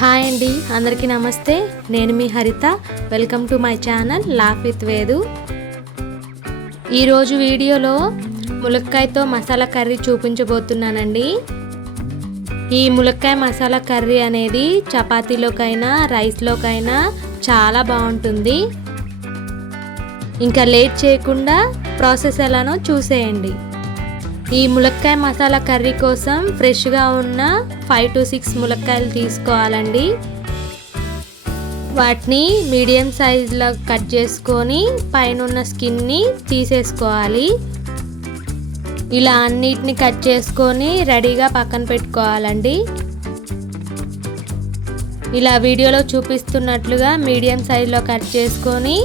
Hi అండి అందరికీ నమస్తే. నేను మీ Haritha. Welcome to my channel laugh with Vedu ఈరోజు వీడియోలో ములక్కాయతో మసాలా కర్రీ చూపించబోతున్నానండి. ఈ ములక్కాయ మసాలా కర్రీ అనేది చపాతీలోకైనా రైస్లోకైనా చాలా బాగుంటుంది. ఇంకా లేట్ చేయకుండా ప్రాసెస్ ఎలానో చూసేయండి. ఈ ములక్కాయ మసాలా కర్రీ కోసం ఫ్రెష్గా ఉన్న ఫైవ్ టు సిక్స్ ములక్కాయలు తీసుకోవాలండి. వాటిని మీడియం సైజులో కట్ చేసుకొని పైన ఉన్న స్కిన్ని తీసేసుకోవాలి. ఇలా అన్నిటిని కట్ చేసుకొని రెడీగా పక్కన పెట్టుకోవాలండి. ఇలా వీడియోలో చూపిస్తున్నట్లుగా మీడియం సైజులో కట్ చేసుకొని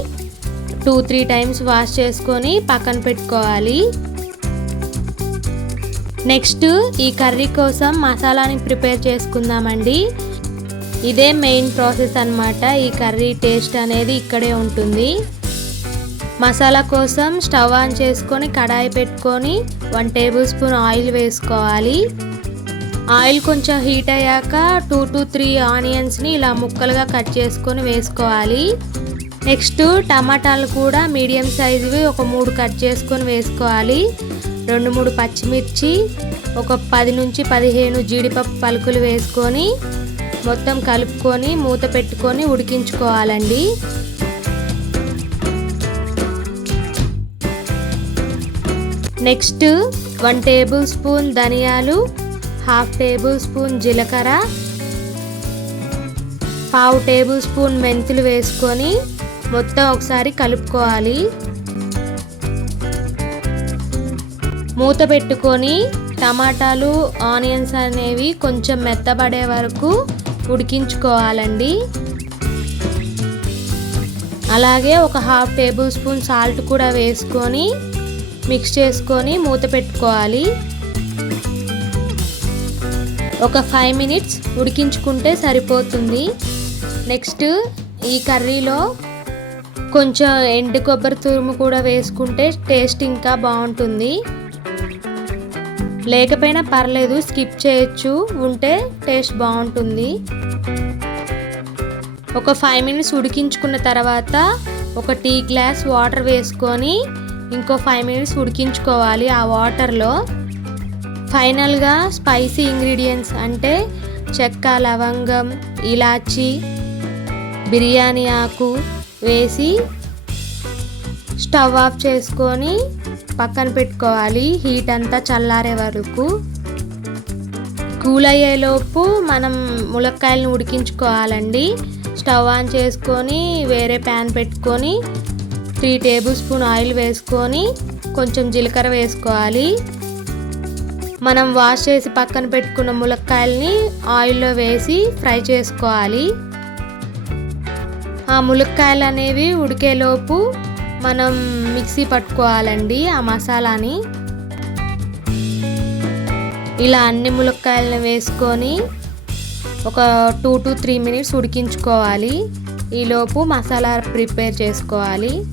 టూ త్రీ టైమ్స్ వాష్ చేసుకొని పక్కన పెట్టుకోవాలి. నెక్స్ట్ ఈ కర్రీ కోసం మసాలాని ప్రిపేర్ చేసుకుందామండి. ఇదే మెయిన్ ప్రాసెస్ అనమాట ఈ కర్రీ టేస్ట్ అనేది ఇక్కడే ఉంటుంది. మసాలా కోసం స్టవ్ ఆన్ చేసుకొని కడాయి పెట్టుకొని వన్ టేబుల్ స్పూన్ ఆయిల్ వేసుకోవాలి. ఆయిల్ కొంచెం హీట్ అయ్యాక టూ టు త్రీ ఆనియన్స్ని ఇలా ముక్కలుగా కట్ చేసుకొని వేసుకోవాలి. నెక్స్ట్ టమాటాలు కూడా మీడియం సైజువి ఒక మూడు కట్ చేసుకొని వేసుకోవాలి. రెండు మూడు పచ్చిమిర్చి ఒక పది నుంచి పదిహేను జీడిపప్పు పలుకులు వేసుకొని మొత్తం కలుపుకొని మూత పెట్టుకొని ఉడికించుకోవాలండి. నెక్స్ట్ వన్ టేబుల్ స్పూన్ ధనియాలు హాఫ్ టేబుల్ స్పూన్ జీలకర్ర పావు టేబుల్ స్పూన్ మెంతులు వేసుకొని మొత్తం ఒకసారి కలుపుకోవాలి. మూత పెట్టుకొని టమాటాలు ఆనియన్స్ అనేవి కొంచెం మెత్తబడే వరకు ఉడికించుకోవాలండి. అలాగే ఒక హాఫ్ టేబుల్ స్పూన్ సాల్ట్ కూడా వేసుకొని మిక్స్ చేసుకొని మూత పెట్టుకోవాలి. ఒక ఫైవ్ మినిట్స్ ఉడికించుకుంటే సరిపోతుంది. నెక్స్ట్ ఈ కర్రీలో కొంచెం ఎండు కొబ్బరి తురుము కూడా వేసుకుంటే టేస్ట్ ఇంకా బాగుంటుంది. లేకపోయినా పర్లేదు స్కిప్ చేయొచ్చు. ఉంటే టేస్ట్ బాగుంటుంది. ఒక ఫైవ్ మినిట్స్ ఉడికించుకున్న తర్వాత ఒక టీ గ్లాస్ వాటర్ వేసుకొని ఇంకో ఫైవ్ మినిట్స్ ఉడికించుకోవాలి ఆ వాటర్లో. ఫైనల్గా స్పైసీ ఇంగ్రీడియంట్స్ అంటే చెక్క లవంగం ఇలాచి బిర్యానీ ఆకు వేసి స్టవ్ ఆఫ్ చేసుకొని పక్కన పెట్టుకోవాలి. హీట్ అంతా చల్లారే వరకు. కూల్ అయ్యేలోపు మనం ములక్కాయలను ఉడికించుకోవాలండి. స్టవ్ ఆన్ చేసుకొని వేరే ప్యాన్ పెట్టుకొని త్రీ టేబుల్ స్పూన్ ఆయిల్ వేసుకొని కొంచెం జీలకర్ర వేసుకోవాలి. మనం వాష్ చేసి పక్కన పెట్టుకున్న ములక్కాయల్ని ఆయిల్లో వేసి ఫ్రై చేసుకోవాలి. ఆ ములక్కాయలు అనేవి ఉడికేలోపు మనం మిక్సీ పట్టుకోవాలండి ఆ మసాలాని. ఇలా అన్ని ములక్కాయలను వేసుకొని ఒక టూ టు త్రీ మినిట్స్ ఉడికించుకోవాలి. ఈలోపు మసాలా ప్రిపేర్ చేసుకోవాలి.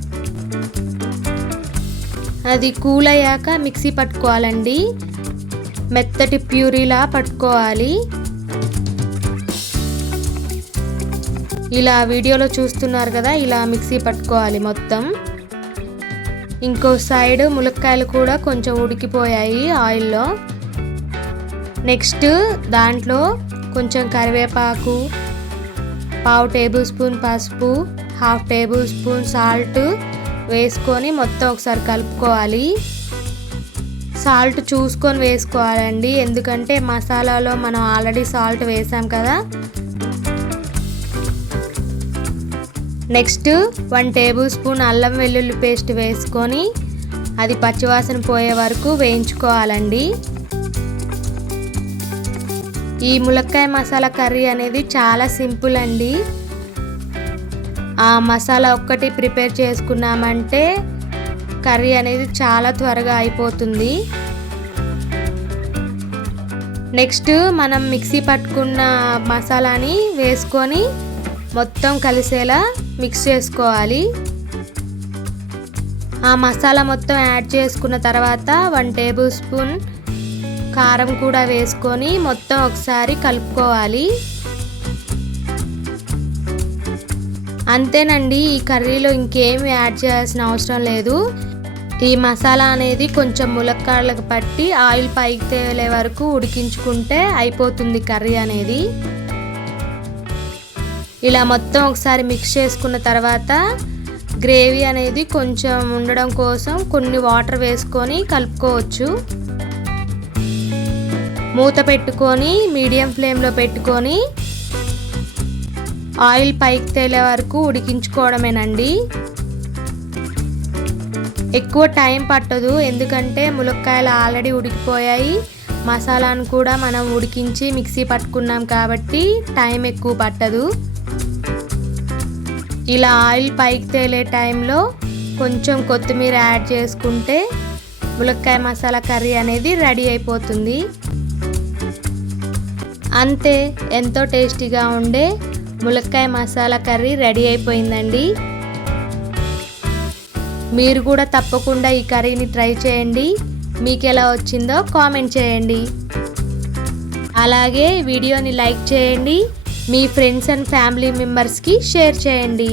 అది కూల్ అయ్యాక మిక్సీ పట్టుకోవాలండి. మెత్తటి ప్యూరీలా పట్టుకోవాలి. ఇలా వీడియోలో చూస్తున్నారు కదా ఇలా మిక్సీ పట్టుకోవాలి మొత్తం. ఇంకో సైడ్ ములక్కాయలు కూడా కొంచెం ఉడికిపోయాయి ఆయిల్లో. నెక్స్ట్ దాంట్లో కొంచెం కరివేపాకు పావు టేబుల్ స్పూన్ పసుపు హాఫ్ టేబుల్ స్పూన్ సాల్ట్ వేసుకొని మొత్తం ఒకసారి కలుపుకోవాలి. సాల్ట్ చూసుకొని వేసుకోవాలండి ఎందుకంటే మసాలాలో మనం ఆల్రెడీ సాల్ట్ వేసాం కదా నెక్స్ట్ వన్ టేబుల్ స్పూన్ అల్లం వెల్లుల్లి పేస్ట్ వేసుకొని అది పచ్చివాసన పోయే వరకు వేయించుకోవాలండి. ఈ ములక్కాయ మసాలా కర్రీ అనేది చాలా సింపుల్ అండి. ఆ మసాలా ఒక్కటి ప్రిపేర్ చేసుకున్నామంటే కర్రీ అనేది చాలా త్వరగా అయిపోతుంది. నెక్స్ట్ మనం మిక్సీ పట్టుకున్న మసాలాని వేసుకొని మొత్తం కలిసేలా మిక్స్ చేసుకోవాలి. ఆ మసాలా మొత్తం యాడ్ చేసుకున్న తర్వాత వన్ టేబుల్ స్పూన్ కారం కూడా వేసుకొని మొత్తం ఒకసారి కలుపుకోవాలి. అంతేనండి ఈ కర్రీలో ఇంకేమి యాడ్ చేయాల్సిన అవసరం లేదు. ఈ మసాలా అనేది కొంచెం ములక్కాడలకు పట్టి ఆయిల్ పైకి తేలే వరకు ఉడికించుకుంటే అయిపోతుంది కర్రీ అనేది. ఇలా మొత్తం ఒకసారి మిక్స్ చేసుకున్న తర్వాత గ్రేవీ అనేది కొంచెం ఉండడం కోసం కొన్ని వాటర్ వేసుకొని కలుపుకోవచ్చు. మూత పెట్టుకొని మీడియం ఫ్లేమ్లో పెట్టుకొని ఆయిల్ పైకి తేలే వరకు ఉడికించుకోవడమేనండి. ఎక్కువ టైం పట్టదు ఎందుకంటే ములక్కాయలు ఆల్రెడీ ఉడికిపోయాయి. మసాలాను కూడా మనం ఉడికించి మిక్సీ పట్టుకున్నాం కాబట్టి టైం ఎక్కువ పట్టదు. ఇలా ఆయిల్ పైకి తేలే టైంలో కొంచెం కొత్తిమీర యాడ్ చేసుకుంటే ములక్కాయ మసాలా కర్రీ అనేది రెడీ అయిపోతుంది. అంతే ఎంతో టేస్టీగా ఉండే ములక్కాయ మసాలా కర్రీ రెడీ అయిపోయిందండి. మీరు కూడా తప్పకుండా ఈ కర్రీని ట్రై చేయండి. మీకు ఎలా వచ్చిందో కామెంట్ చేయండి. అలాగే వీడియోని లైక్ చేయండి. మీ ఫ్రెండ్స్ అండ్ ఫ్యామిలీ మెంబర్స్కి షేర్ చేయండి.